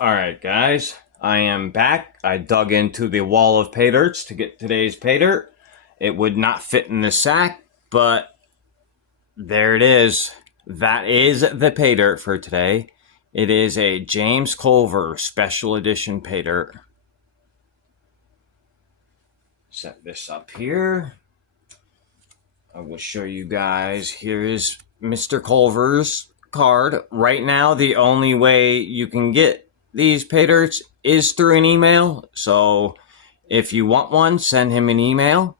Alright guys, I am back. I dug into the wall of pay dirts to get today's pay dirt. It would not fit in the sack, but there it is. That is the pay dirt for today. It is a James Culver special edition pay dirt. Set this up here. I will show you guys. Here is Mr. Culver's card. Right now, the only way you can get these pay dirts is through an email. So if you want one, send him an email.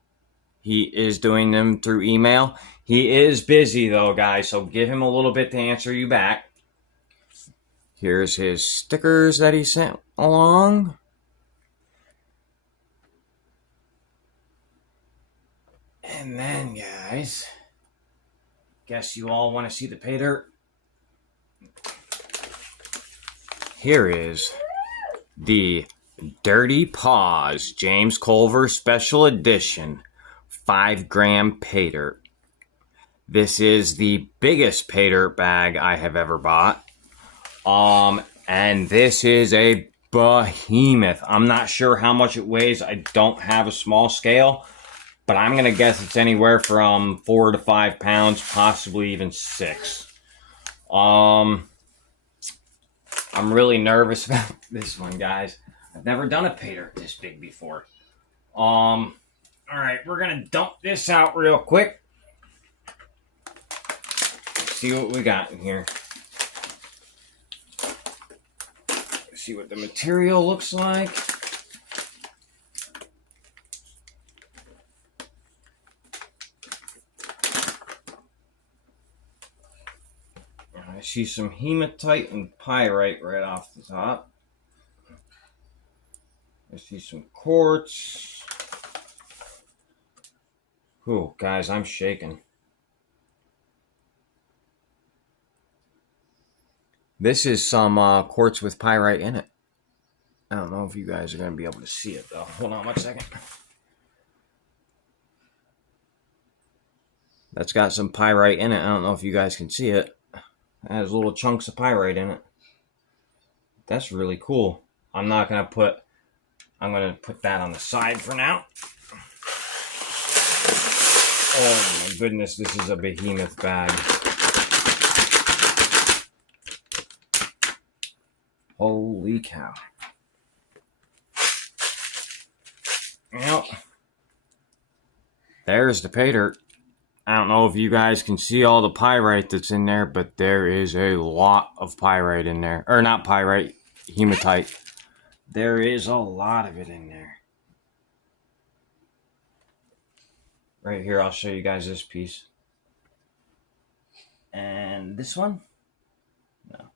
He is doing them through email. He is busy though, guys, so give him a little bit to answer you back. Here's his stickers that he sent along. And then, guys, guess you all want to see the pay dirt. Here is the Dirty Paws James Culver Special Edition 5-gram pay dirt. This is the biggest pay dirt bag I have ever bought. And this is a behemoth. I'm not sure how much it weighs. I don't have a small scale, but I'm going to guess it's anywhere from 4 to 5 pounds, possibly even 6. I'm really nervous about this one, guys. I've never done a pay dirt this big before. Alright, we're going to dump this out real quick. See what we got in here. See what the material looks like. I see some hematite and pyrite right off the top. I see some quartz. Ooh, guys, I'm shaking. This is some quartz with pyrite in it. I don't know if you guys are going to be able to see it, though. Hold on one second. That's got some pyrite in it. I don't know if you guys can see it. It has little chunks of pyrite in it. That's really cool. I'm going to put that on the side for now. Oh my goodness, this is a behemoth bag. Holy cow. Well, there's the pay dirt. I don't know if you guys can see all the pyrite that's in there, but there is a lot of pyrite in there. Or not pyrite, hematite. There is a lot of it in there. Right here, I'll show you guys this piece. And this one? No.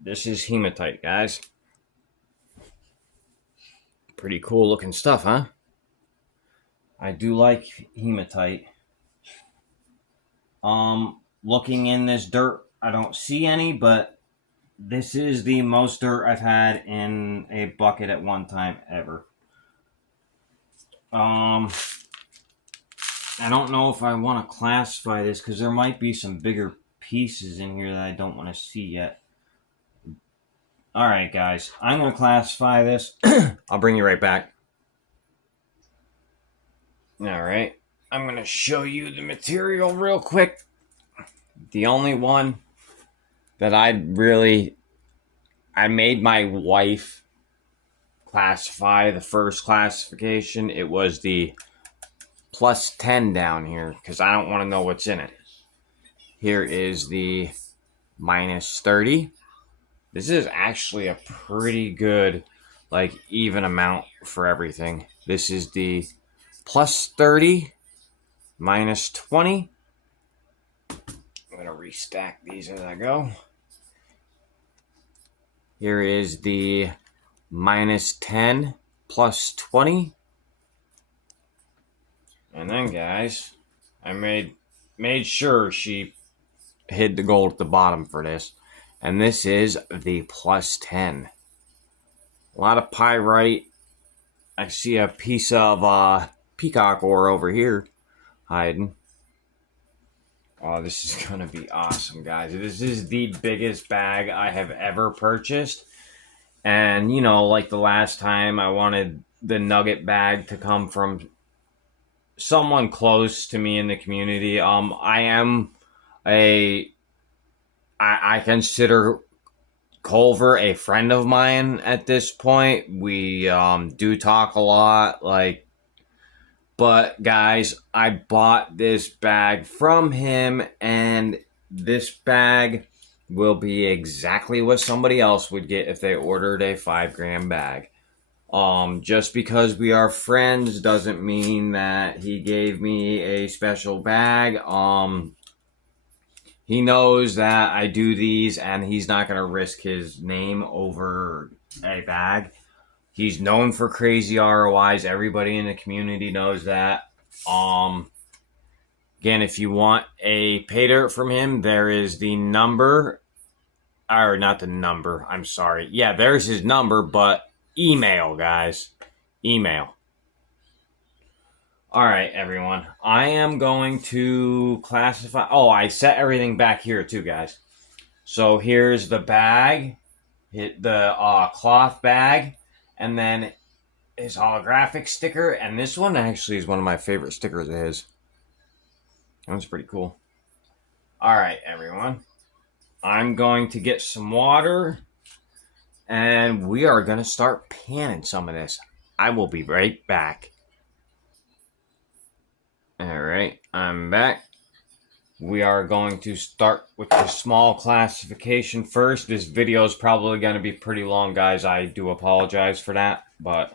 This is hematite, guys. Pretty cool looking stuff, huh? I do like hematite. Looking in this dirt, I don't see any, but this is the most dirt I've had in a bucket at one time ever. I don't know if I want to classify this because there might be some bigger pieces in here that I don't want to see yet. Alright, guys. I'm going to classify this. I'll bring you right back. Alright. I'm going to show you the material real quick. The only one that I made my wife classify the first classification. It was the plus 10 down here because I don't want to know what's in it. Here is the minus 30. This is actually a pretty good, even amount for everything. This is the plus 30, minus 20. I'm going to restack these as I go. Here is the minus 10, plus 20. And then, guys, I made sure she hid the gold at the bottom for this. And this is the plus 10. A lot of pyrite. I see a piece of peacock ore over here hiding. Oh, this is going to be awesome, guys. This is the biggest bag I have ever purchased. And, you know, like the last time I wanted the nugget bag to come from someone close to me in the community. I consider Culver a friend of mine at this point. We do talk a lot, like, but guys, I bought this bag from him, and this bag will be exactly what somebody else would get if they ordered a 5-gram bag. Just because we are friends doesn't mean that he gave me a special bag. He knows that I do these, and he's not going to risk his name over a bag. He's known for crazy ROIs. Everybody in the community knows that. Again, if you want a pay dirt from him, there is the number. Or not the number. I'm sorry. Yeah, there's his number, but email, guys. Email. All right, everyone. I am going to classify. Oh, I set everything back here too, guys. So here's the bag, the cloth bag, and then his holographic sticker. And this one actually is one of my favorite stickers of his. That's pretty cool. All right, everyone. I'm going to get some water, and we are going to start panning some of this. I will be right back. All right, I'm back. We are going to start with the small classification first. This video is probably going to be pretty long, guys. I do apologize for that, but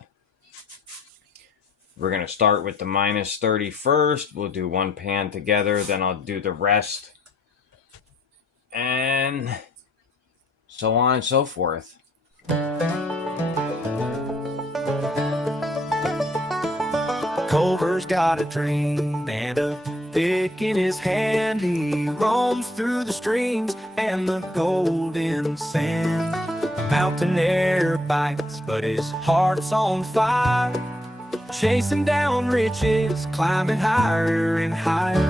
we're going to start with the -30 first. We'll do one pan together, then I'll do the rest, and so on and so forth. Culver's got a dream and a pick in his hand. He roams through the streams and the golden sand. Mountain air bites, but his heart's on fire. Chasing down riches, climbing higher and higher.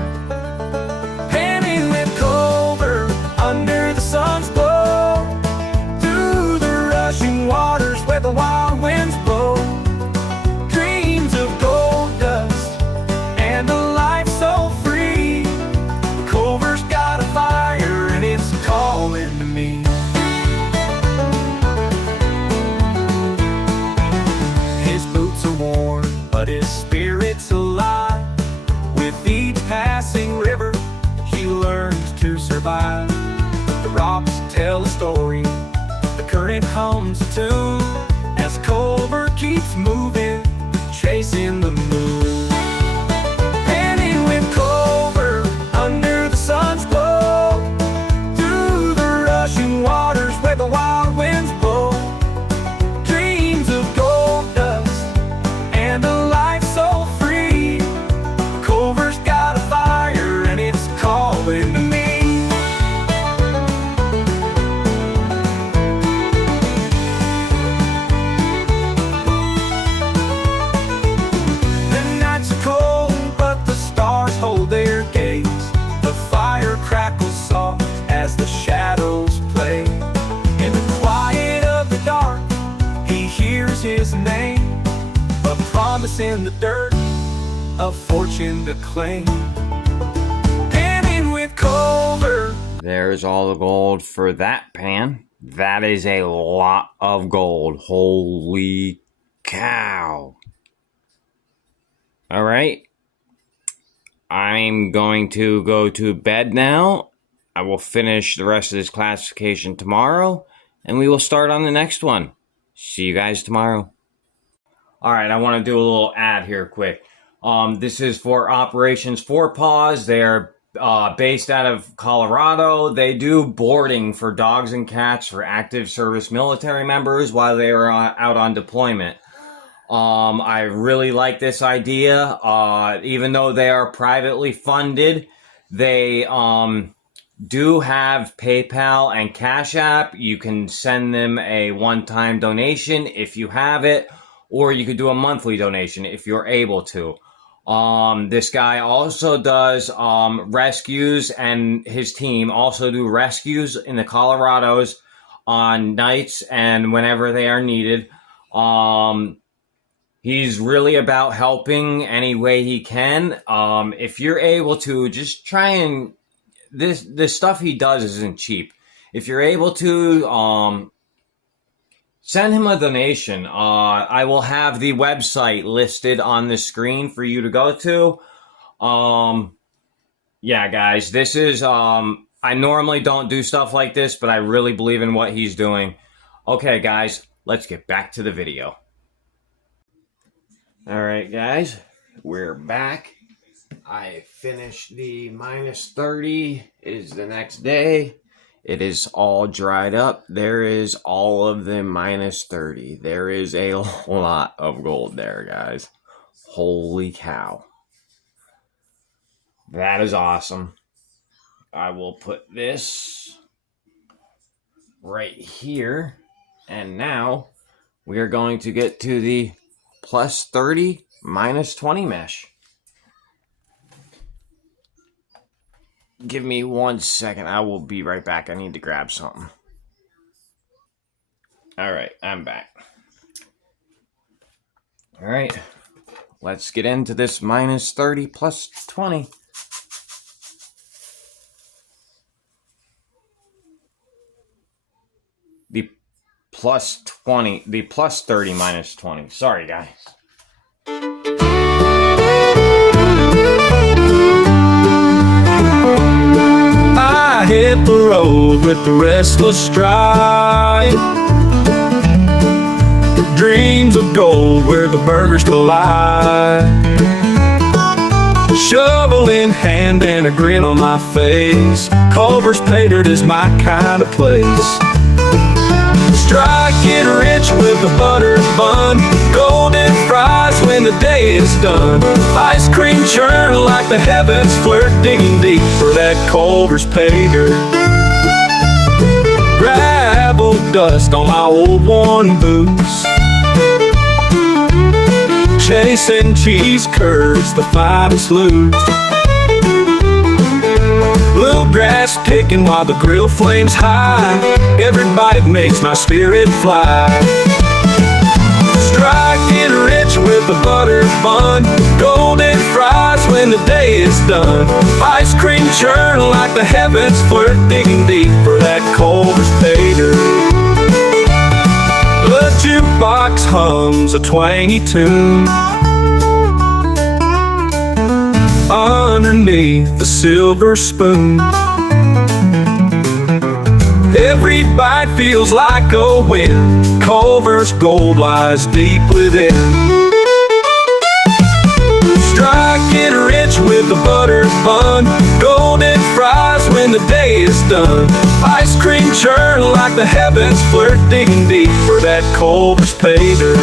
Panning with Culver under the sun's glow, through the rushing waters where the wild winds blow. Dreams of gold dust and a life so free. Culver's got a fire and it's calling to me. His boots are worn, but his spirit's alive. With each passing river, he learns to survive. The rocks tell a story, the current hums a tune, as Culver keeps moving, chasing the moon. Panning with Culver under the sun's glow, through the rushing waters where the wild winds blow. Dreams of gold dust and a life so free. Culver's got a fire and it's calling to me. The nights are cold, but the stars hold their gaze. The fire crackles soft as the shadows play. In the quiet of the dark, he hears his name, a promise in the dirt, a fortune to claim. Panning with Culver. There's all the gold for that pan. That is a lot of gold. Holy cow. All right. I'm going to go to bed now. I will finish the rest of this classification tomorrow, and we will start on the next one. See you guys tomorrow. All right, I want to do a little ad here quick. This is for Operations 4 Paws. They're based out of Colorado. They do boarding for dogs and cats for active service military members while they are out on deployment. I really like this idea. Even though they are privately funded, they do have PayPal and Cash App. You can send them a one-time donation if you have it, or you could do a monthly donation if you're able to. This guy also does rescues, and his team also do rescues in the Colorados on nights and whenever they are needed. He's really about helping any way he can. If you're able to, just try and the stuff he does isn't cheap. If you're able to, send him a donation. I will have the website listed on the screen for you to go to. Yeah, guys, this is, I normally don't do stuff like this, but I really believe in what he's doing. Okay, guys, let's get back to the video. All right, guys, we're back. I finished the -30. It is the next day. It is all dried up. There is all of the -30. There is a lot of gold there, guys. Holy cow. That is awesome. I will put this right here. And now we are going to get to the +30, -20 mesh. Give me 1 second. I will be right back. I need to grab something. All right, I'm back. All right, let's get into this -30 +20. The +20, the +30 -20. Sorry, guys. I hit the road with the restless stride. Dreams of gold where the burgers collide. Shovel in hand and a grin on my face. Culver's Pay Dirt is my kind of place. Strike it rich with a butter bun. Golden fries when the day is done. Ice cream churn like the heavens flirt. Digging deep for that Culver's Pay Dirt. Gravel dust on my old worn boots. Chasing cheese curds, the finest loot. Bluegrass picking while the grill flames high. Every bite makes my spirit fly. Strike it rich with a butter bun. Golden fries when the day is done. Ice cream churn like the heavens flirt. Digging deep for that Culver's Pay Dirt. The jukebox hums a twangy tune underneath the silver spoon. Every bite feels like a win. Culver's gold lies deep within. Strike it rich with a butter bun. Golden fries when the day is done. Ice cream churn like the heavens flirt. Digging deep for that Culver's Pay Dirt.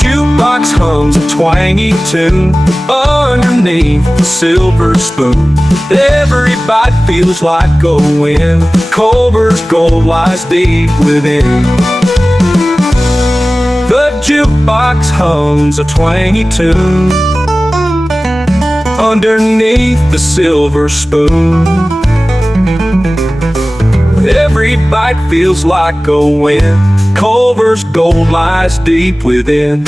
Jukebox hums a twangy tune underneath the silver spoon. Every bite feels like a win. Culver's gold lies deep within. The jukebox hums a twangy tune underneath the silver spoon. Every bite feels like a win. Culver's gold lies deep within.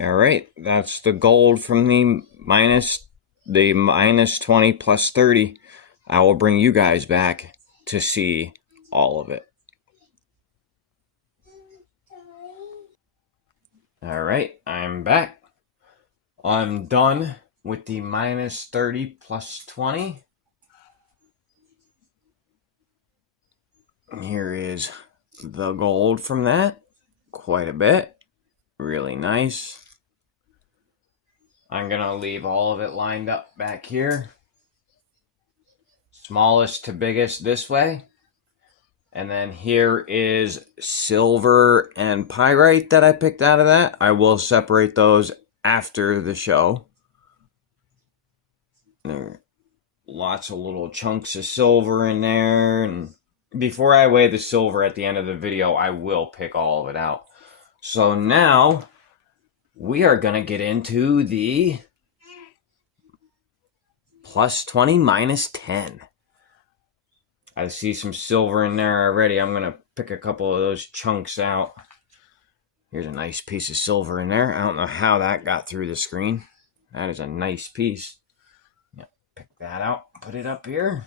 All right, that's the gold from the -20 +30. I will bring you guys back to see all of it. All right, I'm back. I'm done with the -30 +20. Here is the gold from that. Quite a bit. Really nice. I'm gonna leave all of it lined up back here. Smallest to biggest this way. And then here is silver and pyrite that I picked out of that. I will separate those after the show. There. lots of little chunks of silver in there. And before I weigh the silver at the end of the video, I will pick all of it out. So now we are going to get into the plus 20 minus 10. I see some silver in there already. I'm going to pick a couple of those chunks out. Here's a nice piece of silver in there. I don't know how that got through the screen. That is a nice piece. Yeah, pick that out, put it up here.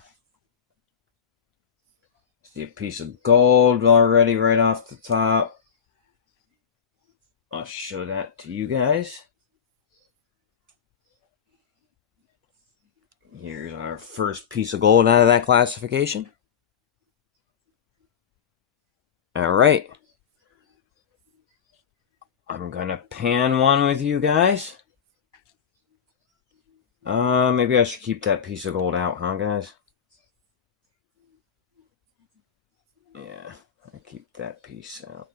See a piece of gold already right off the top. I'll show that to you guys. Here's our first piece of gold out of that classification. All right. I'm going to pan one with you guys. Maybe I should keep that piece of gold out, huh, guys? Yeah, I keep that piece out.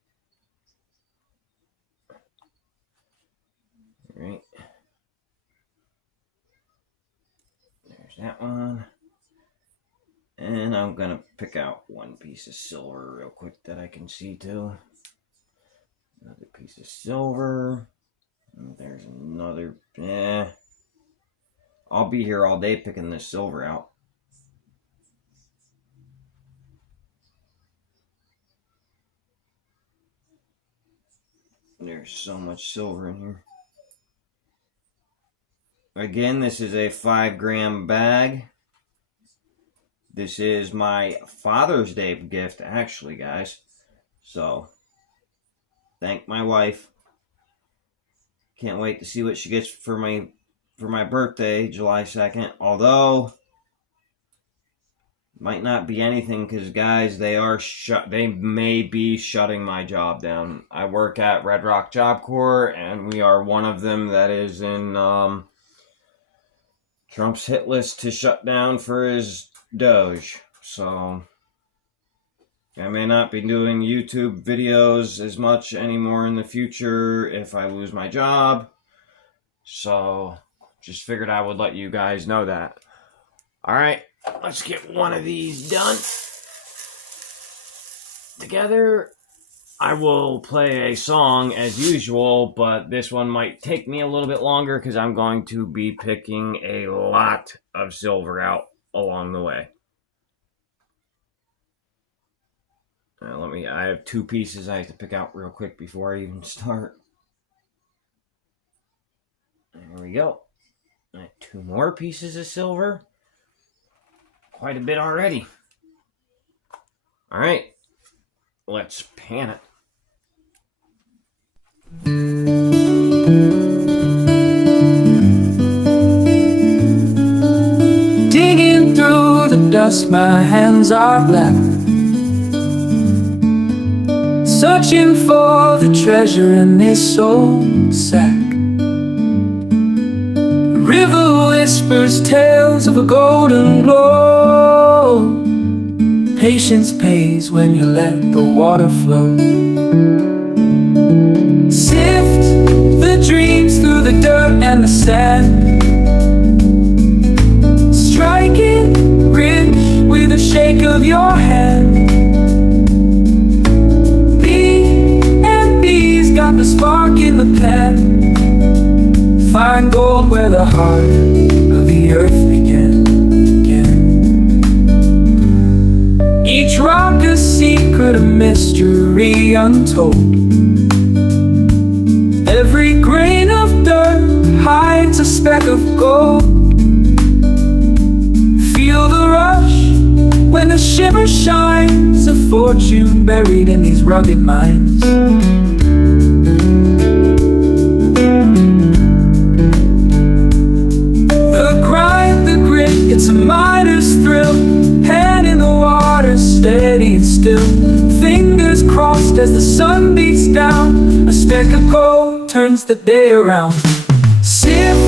All right. There's that one. And I'm going to pick out one piece of silver real quick that I can see too. Another piece of silver. And there's another. I'll be here all day picking this silver out. There's so much silver in here. Again, this is a 5-gram bag. This is my Father's Day gift, actually, guys. So, thank my wife. Can't wait to see what she gets for my birthday, July 2nd. Although, might not be anything because, guys, they may be shutting my job down. I work at Red Rock Job Corps, and we are one of them that is in Trump's hit list to shut down for his Doge. So I may not be doing YouTube videos as much anymore in the future if I lose my job. So just figured I would let you guys know that. All right, let's get one of these done together. I will play a song as usual, but this one might take me a little bit longer because I'm going to be picking a lot of silver out along the way. I have 2 pieces I have to pick out real quick before I even start. There we go. 2 more pieces of silver. Quite a bit already. All right, let's pan it. Digging through the dust, my hands are black, searching for the treasure in this old sack. The river whispers tales of a golden glow. Patience pays when you let the water flow. Sift the dreams through the dirt and the sand, strike it rich with a shake of your hand. B&B's got the spark in the pen. Find gold where the heart of the earth began. Each rock a secret, a mystery untold. Every grain of dirt hides a speck of gold. Feel the rush when the shimmer shines, a fortune buried in these rugged mines. The grind, the grit, it's a miner's thrill. Hand in the water, steady and still. Fingers crossed as the sun beats down. A speck of gold turns the day around. Sift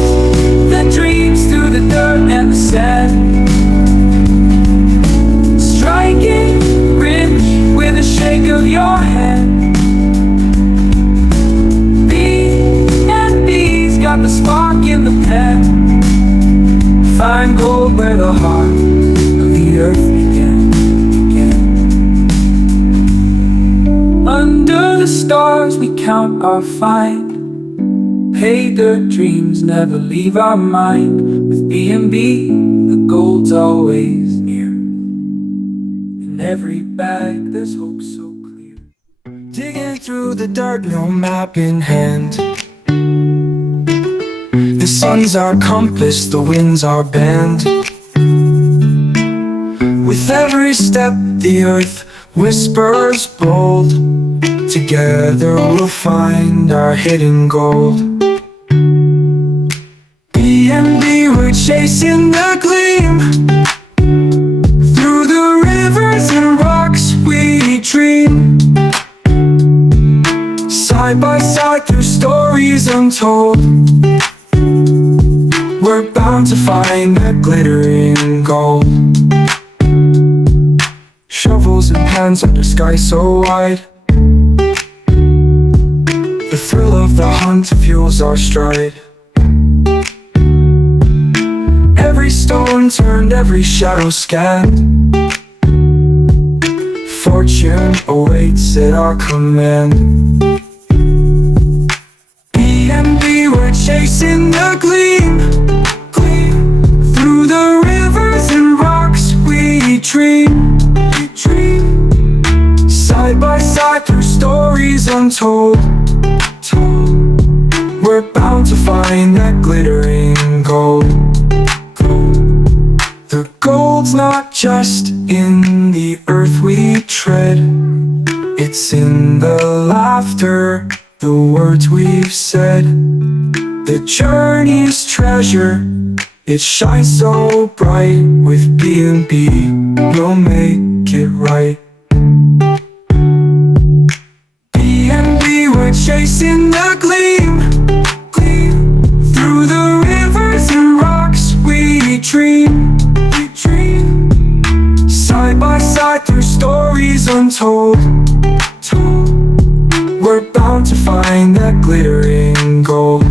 the dreams through the dirt and the sand, strike it rich with a shake of your hand. B&B's got the spark in the pen. find gold where the heart of the earth began. Under the stars we count our find. Pay dirt dreams never leave our mind. With B&B, the gold's always near. In every bag there's hope so clear. Digging through the dirt, no map in hand. The sun's our compass, the wind's our band. With every step the earth whispers bold. Together we'll find our hidden gold. B&B, we're chasing the gleam. Through the rivers and rocks we dream. Side by side through stories untold. We're bound to find that glittering gold. Shovels and pans under sky so wide. The thrill of the hunt fuels our stride. Every stone turned, every shadow scanned. Fortune awaits at our command. B&B, we're chasing the gleam. Through the rivers and rocks we dream. Side by side through stories untold. We're bound to find that glittering gold. The gold's not just in the earth we tread. It's in the laughter, the words we've said. The journey's treasure, it shines so bright. With B&B, we'll make it right. B&B, we're chasing the gleam. Through the rivers and rocks we dream. Side by side through stories untold. We're bound to find that glittering gold.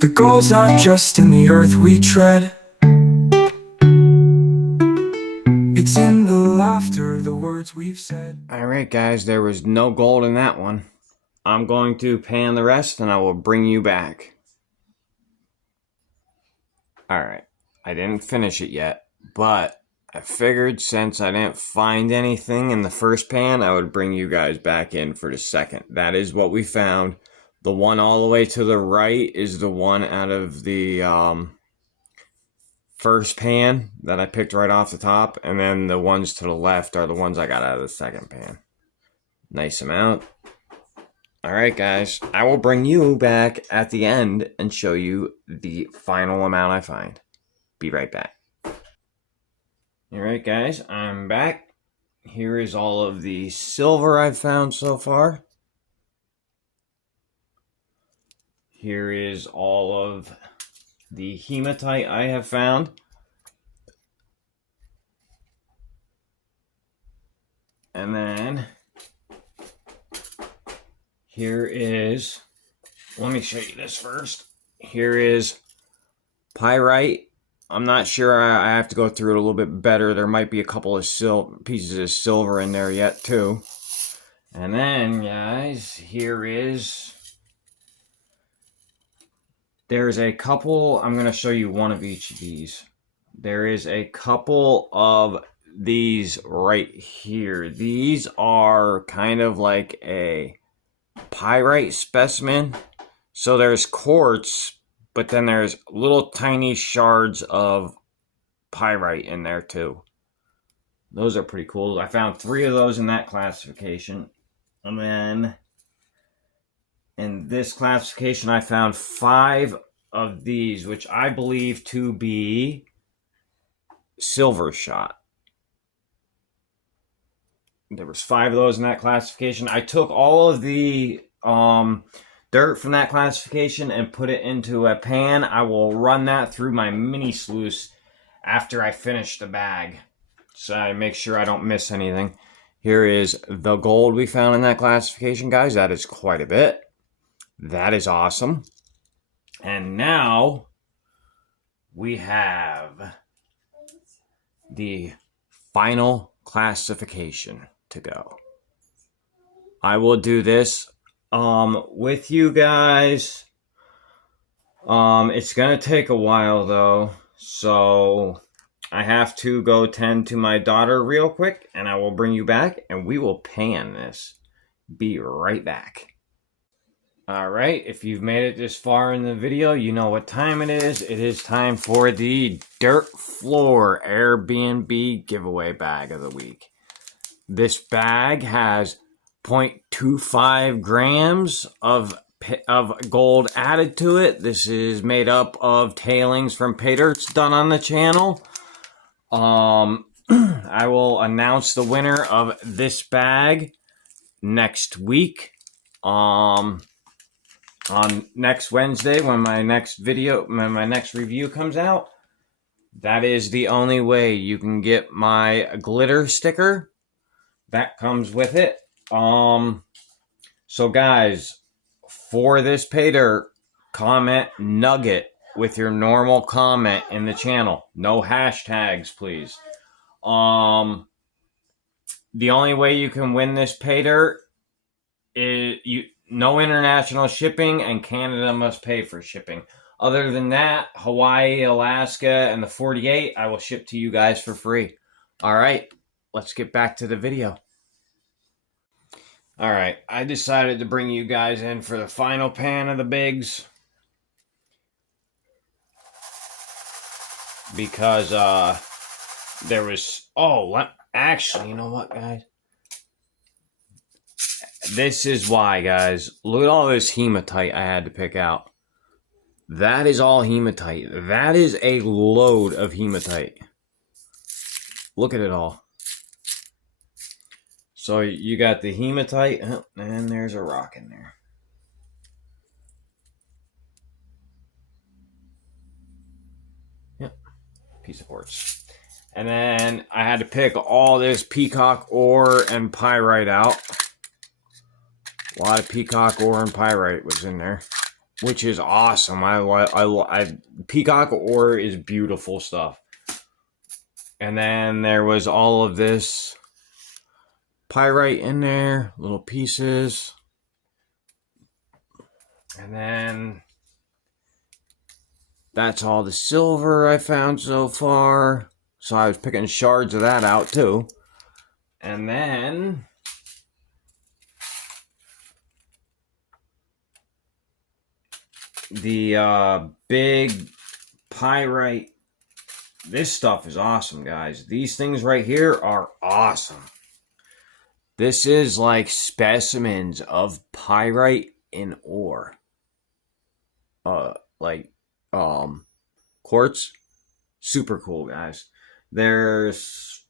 The gold's not just in the earth we tread. It's in the laughter, the words we've said. Alright guys, there was no gold in that one. I'm going to pan the rest and I will bring you back. Alright, I didn't finish it yet, but I figured since I didn't find anything in the first pan, I would bring you guys back in for the second. That is what we found. The one all the way to the right is the one out of the first pan that I picked right off the top. And then the ones to the left are the ones I got out of the second pan. Nice amount. Alright guys, I will bring you back at the end and show you the final amount I find. Be right back. Alright guys, I'm back. Here is all of the silver I've found so far. Here is all of the hematite I have found. And then here is, let me show you this first. Here is pyrite. I'm not sure, I have to go through it a little bit better. There might be a couple of pieces of silver in there yet too. And then guys, here is, there's a couple, I'm going to show you one of each of these. There is a couple of these right here. These are kind of like a pyrite specimen. So there's quartz, but then there's little tiny shards of pyrite in there too. Those are pretty cool. I found 3 of those in that classification. And then in this classification, I found 5 of these, which I believe to be silver shot. There was 5 of those in that classification. I took all of the dirt from that classification and put it into a pan. I will run that through my mini sluice after I finish the bag, so I make sure I don't miss anything. Here is the gold we found in that classification, guys. That is quite a bit. That is awesome. And now we have the final classification to go. I will do this with you guys. It's gonna take a while though, so I have to go tend to my daughter real quick, and I will bring you back and we will pan this. Be right back. Alright, if you've made it this far in the video, you know what time it is. It is time for the Dirt Floor Airbnb giveaway bag of the week. This bag has 0.25 grams of gold added to it. This is made up of tailings from pay dirts done on the channel. I will announce the winner of this bag next week. On next Wednesday when my next review comes out. That is the only way you can get my glitter sticker. That comes with it. So guys, for this pay dirt, comment nugget with your normal comment in the channel. No hashtags, please. The only way you can win this pay dirt is no international shipping, and Canada must pay for shipping. Other than that, Hawaii, Alaska, and the 48, I will ship to you guys for free. All right, let's get back to the video. All right, I decided to bring you guys in for the final pan of the bigs, because there was, actually, you know what, guys? This is why, guys. Look at all this hematite I had to pick out. That is all hematite. That is a load of hematite. Look at it all. So you got the hematite, and there's a rock in there. Yep, piece of quartz. And then I had to pick all this peacock ore and pyrite out. A lot of peacock ore and pyrite was in there, which is awesome. Peacock ore is beautiful stuff. And then there was all of this pyrite in there, little pieces. And then that's all the silver I found so far. So I was picking shards of that out too. And then the big pyrite. This stuff is awesome, guys. These things right here are awesome. This is like specimens of pyrite in ore. Quartz. Super cool, guys. There's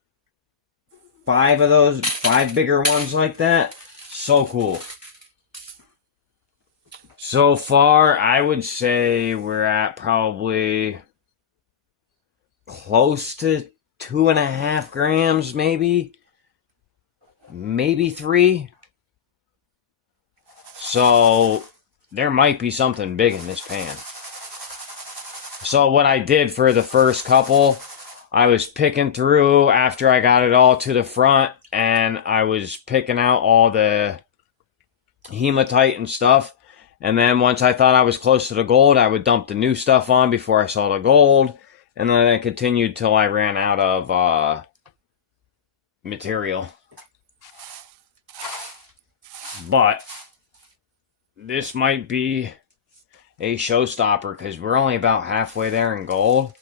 5 of those, 5 bigger ones like that. So cool. So far, I would say we're at probably close to 2.5 grams, maybe 3. So there might be something big in this pan. So what I did for the first couple, I was picking through after I got it all to the front, and I was picking out all the hematite and stuff. And then once I thought I was close to the gold, I would dump the new stuff on before I saw the gold. And then I continued till I ran out of material. But this might be a showstopper because we're only about halfway there in gold.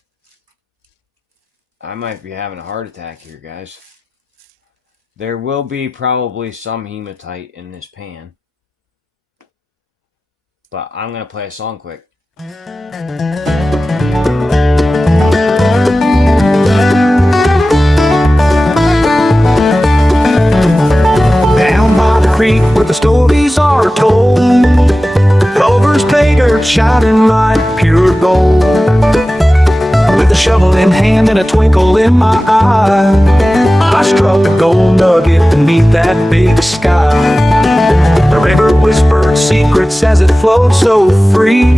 I might be having a heart attack here, guys. There will be probably some hematite in this pan. But I'm going to play a song quick. creek where the stories are told. Culver's pay dirt shining like pure gold. With a shovel in hand and a twinkle in my eye, I struck a gold nugget beneath that big sky. The river whispered secrets as it flowed so free,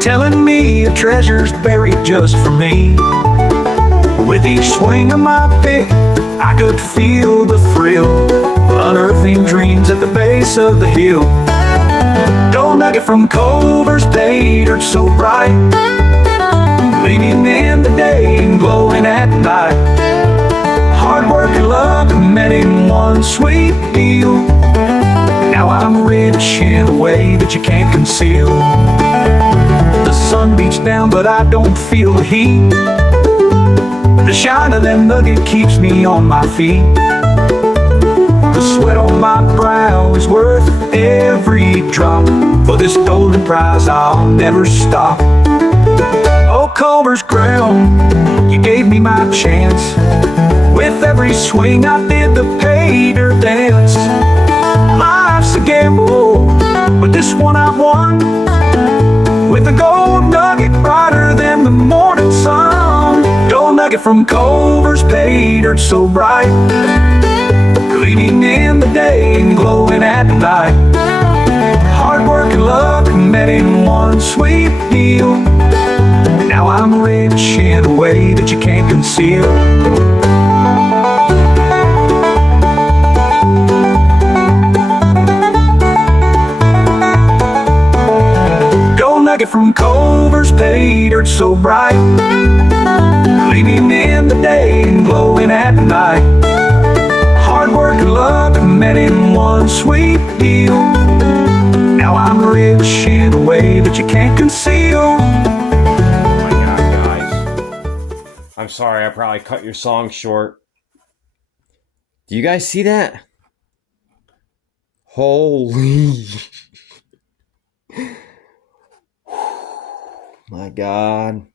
telling me a treasure's buried just for me. With each swing of my pick, I could feel the thrill, unearthing dreams at the base of the hill. Gold nugget from Culver's pay dirt so bright, gleaming in the day and glowing at night. Hard work and luck met in one sweet deal. Now I'm rich in a way that you can't conceal. The sun beats down but I don't feel the heat. The shine of that nugget keeps me on my feet. The sweat on my brow is worth every drop. For this golden prize I'll never stop. Oh, Culver's ground, you gave me my chance. With every swing I did the pay dirt dance. Life's a gamble, but this one I've won. With a gold nugget brighter than the morning sun. Gold nugget from Culver's pay dirt so bright, gleaming in the day and glowing at night. Hard work and luck met in one sweet deal. Now I'm rich in a way that you can't conceal. Gold nugget from Culver's pay dirt so bright, gleaming in the day and glowing at night. Hard work and luck met in one sweet deal. Now I'm rich in a way that you can't conceal. Oh my God, guys. I'm sorry, I probably cut your song short. Do you guys see that? Holy. My God.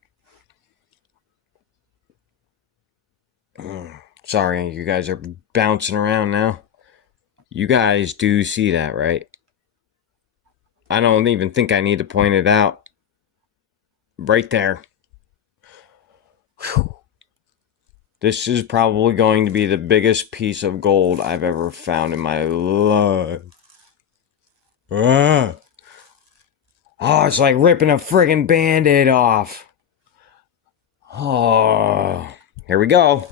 Sorry, you guys are bouncing around now. You guys do see that, right? I don't even think I need to point it out. Right there. Whew. This is probably going to be the biggest piece of gold I've ever found in my life. Ah. Oh, it's like ripping a friggin' Band-Aid off. Oh, here we go.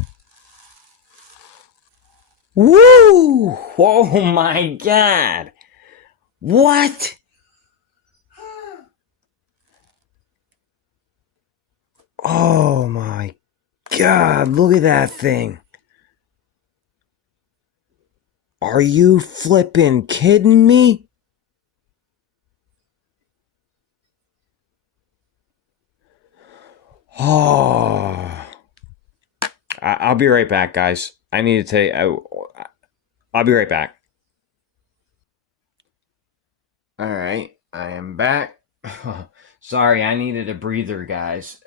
Woo! Oh my God. What? Oh my God, look at that thing. Are you flippin' kidding me? Oh. I'll be right back, guys. I need to tell you. I'll be right back. Alright, I am back. Sorry, I needed a breather, guys.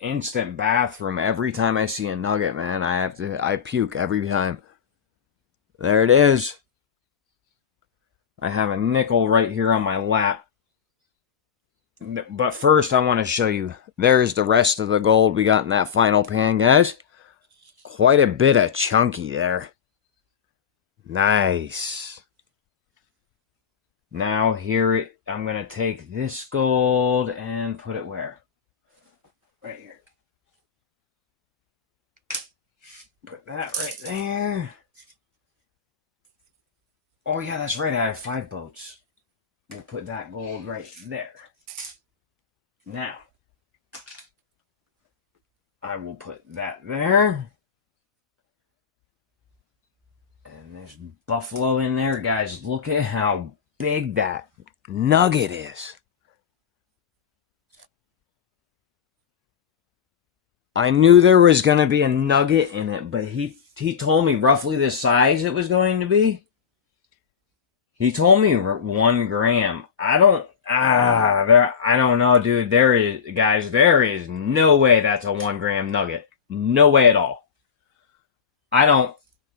Instant bathroom. Every time I see a nugget, man, I puke every time. There it is. I have a nickel right here on my lap. But first, I want to show you. There's the rest of the gold we got in that final pan, guys. Quite a bit of chunky there. Nice. Now here, I'm going to take this gold and put it where? Right here. Put that right there. Oh yeah, that's right, I have 5 boats. We'll put that gold right there. Now, I will put that there. And there's buffalo in there. Guys, look at how big that nugget is. I knew there was going to be a nugget in it, but he told me roughly the size it was going to be. He told me 1 gram. I don't know, dude. There is no way that's a 1 gram nugget. No way at all.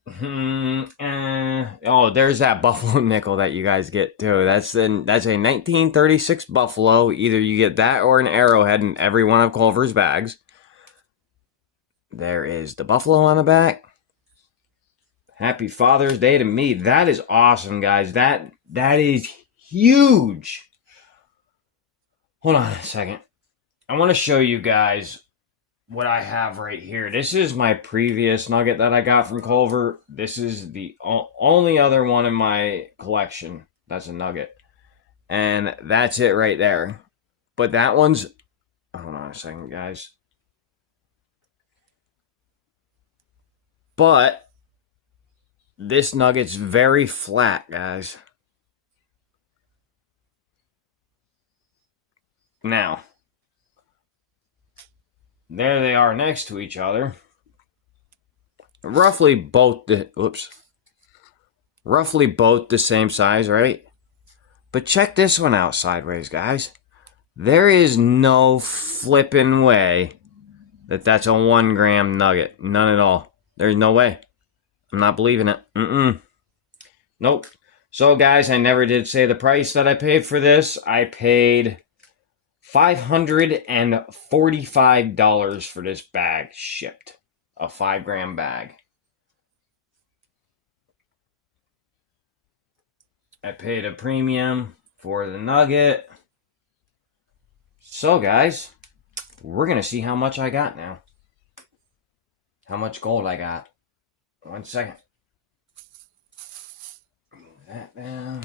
Oh, there's that buffalo nickel that you guys get too. That's a 1936 buffalo. Either you get that or an arrowhead in every one of Culver's bags. There is the buffalo on the back. Happy Father's Day to me. That is awesome, guys. That is huge. Hold on a second. I want to show you guys what I have right here. This is my previous nugget that I got from Culver. This is the only other one in my collection that's a nugget. And that's it right there. But that one's... Hold on a second, guys. But this nugget's very flat, guys. Now, there they are next to each other. Roughly both the same size, right? But check this one out sideways, guys. There is no flipping way that that's a 1 gram nugget. None at all. There's no way. I'm not believing it. Nope. So, guys, I never did say the price that I paid for this. I paid $545 for this bag shipped. A 5 gram bag. I paid a premium for the nugget. So, guys, we're going to see how much I got now. How much gold I got. 1 second. Move that down.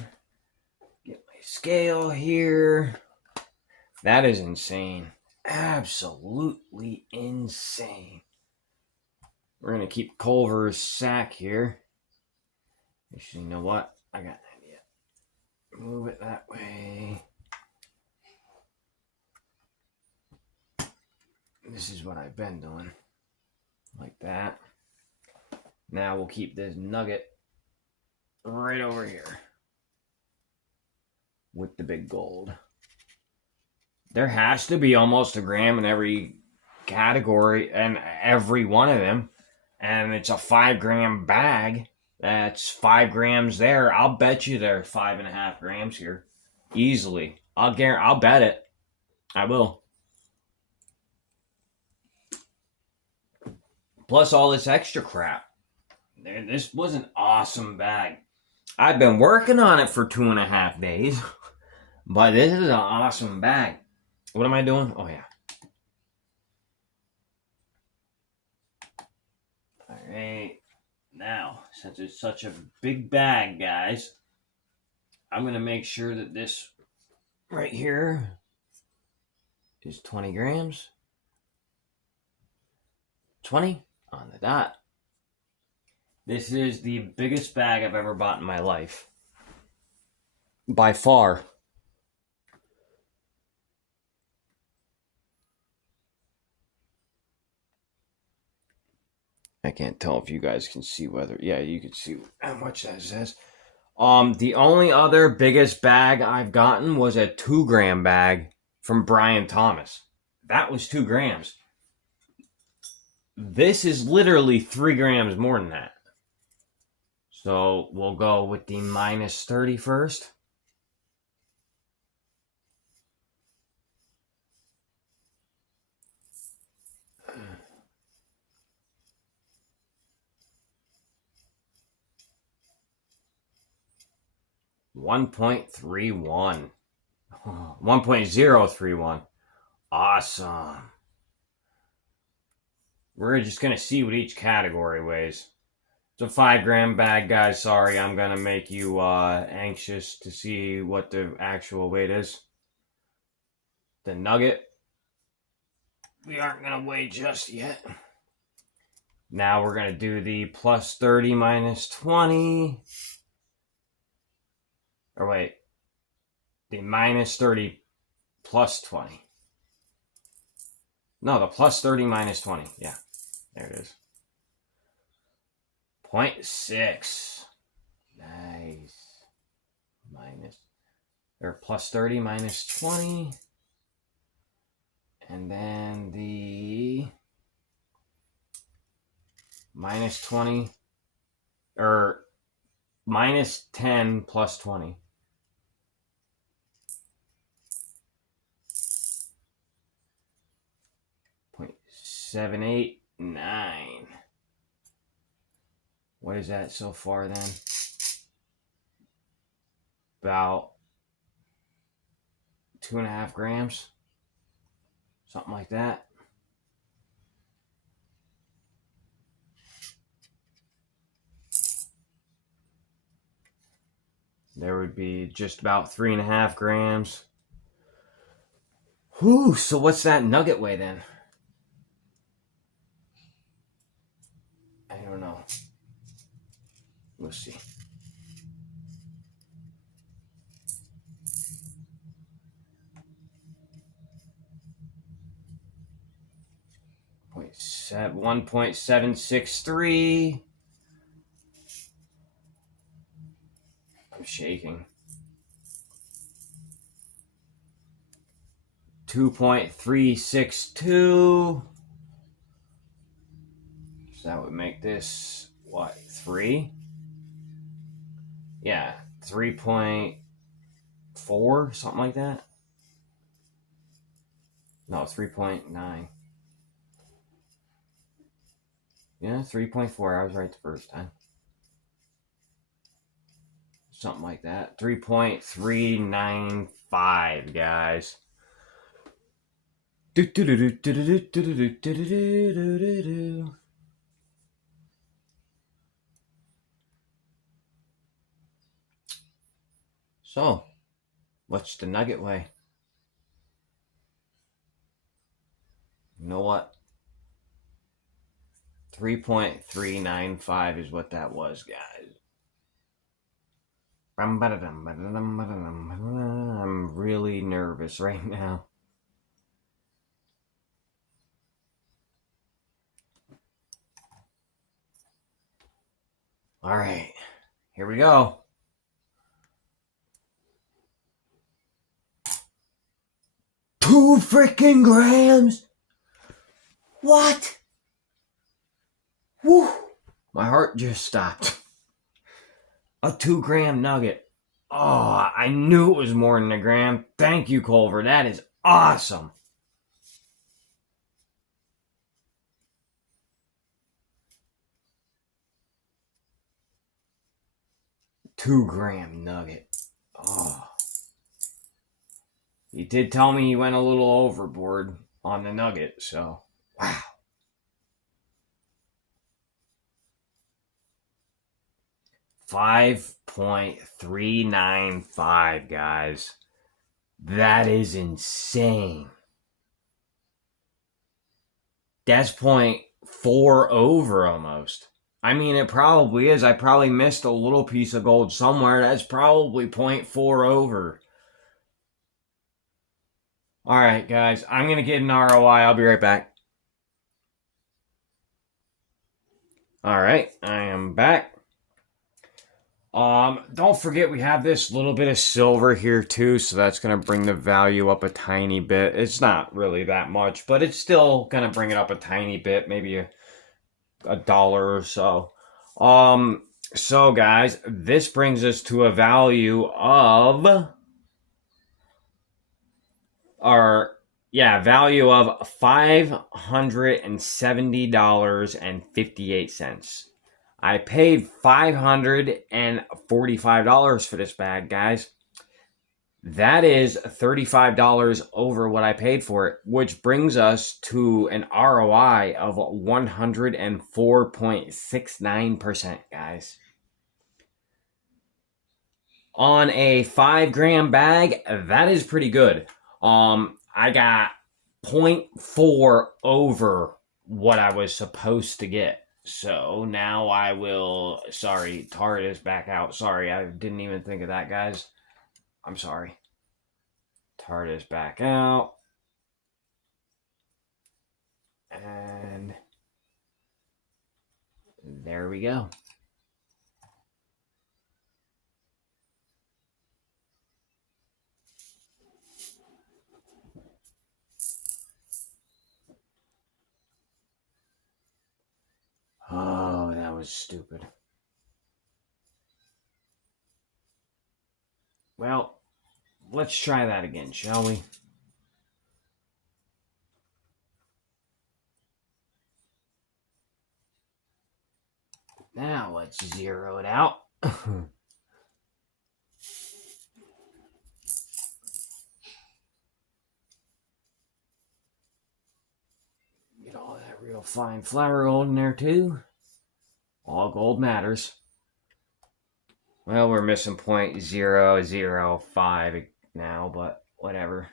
Get my scale here. That is insane. Absolutely insane. We're going to keep Culver's sack here. Actually, you know what? I got an idea. Move it that way. This is what I've been doing. Like that. Now we'll keep this nugget right over here. With the big gold. There has to be almost a gram in every category and every one of them. And it's a 5 gram bag. That's 5 grams there. I'll bet you there's 5.5 grams here. Easily. I'll bet it. I will. Plus all this extra crap. This was an awesome bag. I've been working on it for 2.5 days. But this is an awesome bag. What am I doing? Oh, yeah. All right. Now, since it's such a big bag, guys, I'm going to make sure that this right here is 20 grams. 20 on the dot. This is the biggest bag I've ever bought in my life. By far. I can't tell if you guys can see whether... Yeah, you can see how much that says. The only other biggest bag I've gotten was a 2 gram bag from Brian Thomas. That was 2 grams. This is literally 3 grams more than that. So we'll go with the minus 30 first. $1.31. 1.031. Awesome. We're just going to see what each category weighs. It's a 5 gram bag, guys. Sorry, I'm going to make you anxious to see what the actual weight is. The nugget, we aren't going to weigh just yet. Now we're going to do the plus 30 minus 20. Or wait, the minus 30 plus 20. No, the plus 30 minus 20. Yeah, there it is. 0.6. Nice. Minus, or plus 30 minus 20. And then the minus 20 or minus 10 plus 20. .789. What is that so far then? About 2.5 grams, something like that. There would be just about 3.5 grams. Whew, so what's that nugget weigh then? I don't know. We'll see. Point 1.763. I'm shaking. 2.362. So that would make this what, 3? Yeah, 3.4, something like that. No, 3.9. Yeah, 3.4. I was right the first time. Something like that. 3.395, guys. So, what's the nugget weigh? You know what? 3.395 is what that was, guys. I'm really nervous right now. All right, here we go. Two freaking grams? What? Woo! My heart just stopped. A 2-gram nugget. Oh, I knew it was more than a gram. Thank you, Culver. That is awesome. $2-gram nugget. Oh. He did tell me he went a little overboard on the nugget, so wow. $5.395, guys. That is insane. That's 0.4 over almost. I mean, it probably is. I probably missed a little piece of gold somewhere. That's probably 0.4 over. All right, guys. I'm going to get an ROI. I'll be right back. All right. I am back. Don't forget we have this little bit of silver here too, so that's going to bring the value up a tiny bit. It's not really that much, but it's still going to bring it up a tiny bit, maybe a dollar or so. So guys, this brings us to a value of value of $570.58. I paid $545 for this bag, guys. That is $35 over what I paid for it, which brings us to an ROI of 104.69%, guys. On a 5-gram bag, that is pretty good. I got 0.4 over what I was supposed to get. So now I will, sorry, Tart is back out. Sorry, I didn't even think of that, guys. I'm sorry. Tart is back out. And there we go. Oh, that was stupid. Well, let's try that again, shall we? Now let's zero it out. Get all that real fine flour gold in there too. All gold matters. Well, we're missing 0.005 now, but whatever.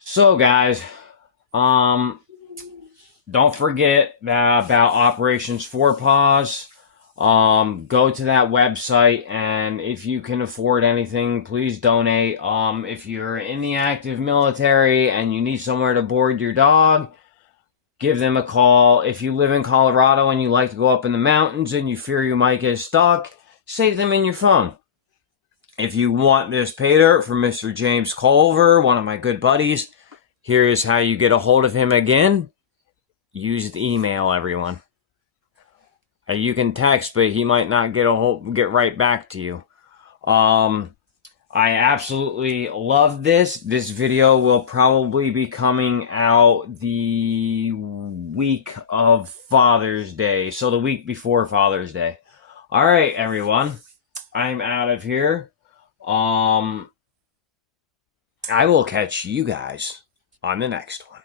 So guys, don't forget about Operations 4 Paws. Go to that website, and if you can afford anything, please donate. If you're in the active military and you need somewhere to board your dog, give them a call. If you live in Colorado and you like to go up in the mountains and you fear you might get stuck, save them in your phone. If you want this pay dirt from Mr. James Culver, one of my good buddies, here is how you get a hold of him again. Use the email, everyone. You can text, but he might not get right back to you. I absolutely love this. This video will probably be coming out the week of Father's Day. So the week before Father's Day. All right, everyone. I'm out of here. I will catch you guys on the next one.